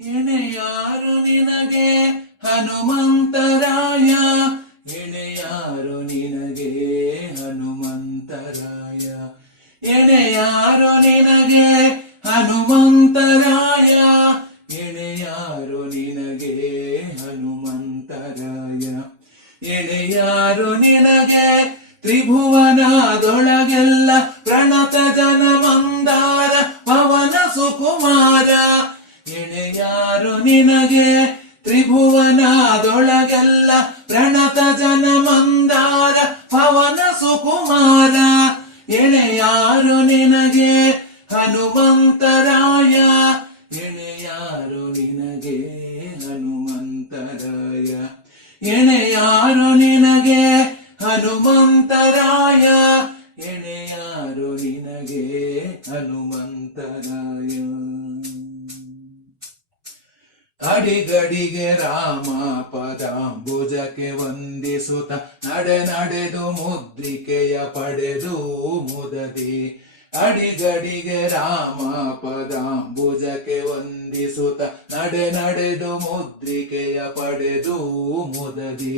ಎಣೆಯಾರು ನಿನಗೆ ಹನುಮಂತರಾಯ, ಎಣೆಯಾರು ನಿನಗೆ ಹನುಮಂತರಾಯ, ಎಣೆಯಾರು ನಿನಗೆ ಹನುಮಂತರಾಯ, ಎಣೆಯಾರು ನಿನಗೆ ಹನುಮಂತರಾಯ, ಎಣೆಯಾರು ನಿನಗೆ ತ್ರಿಭುವನದೊಳಗೆಲ್ಲ ಪ್ರಣತ ಜನ ಮಂದಾರ ಪವನ ಸುಕುಮಾರ, ಎಣೆಯಾರು ನಿನಗೆ ತ್ರಿಭುವನದೊಳಗೆಲ್ಲ ಪ್ರಣತ ಜನ ಮಂದಾರ ಪವನ ಸುಕುಮಾರ, ಎಣೆಯಾರು ನಿನಗೆ ಹನುಮಂತರಾಯ, ಎಣೆಯಾರು ನಿನಗೆ ಹನುಮಂತರಾಯ, ಎಣೆಯಾರು ನಿನಗೆ ಹನುಮಂತರಾಯ, ಎಣೆಯಾರು ನಿನಗೆ ಹನುಮಂತರಾಯ. ಅಡಿಗಡಿಗೆ ರಾಮ ಪದಾಂಬುಜಕ್ಕೆ ವಂದಿಸುತ್ತ ನಡೆದು ಮುದ್ರಿಕೆಯ ಪಡೆದು ಮುದದಿ, ಅಡಿಗಡಿಗೆ ರಾಮ ಪದಾಂಬುಜಕ್ಕೆ ವಂದಿಸುತ್ತ ನಡೆದು ಮುದ್ರಿಕೆಯ ಪಡೆದು ಮುದದಿ,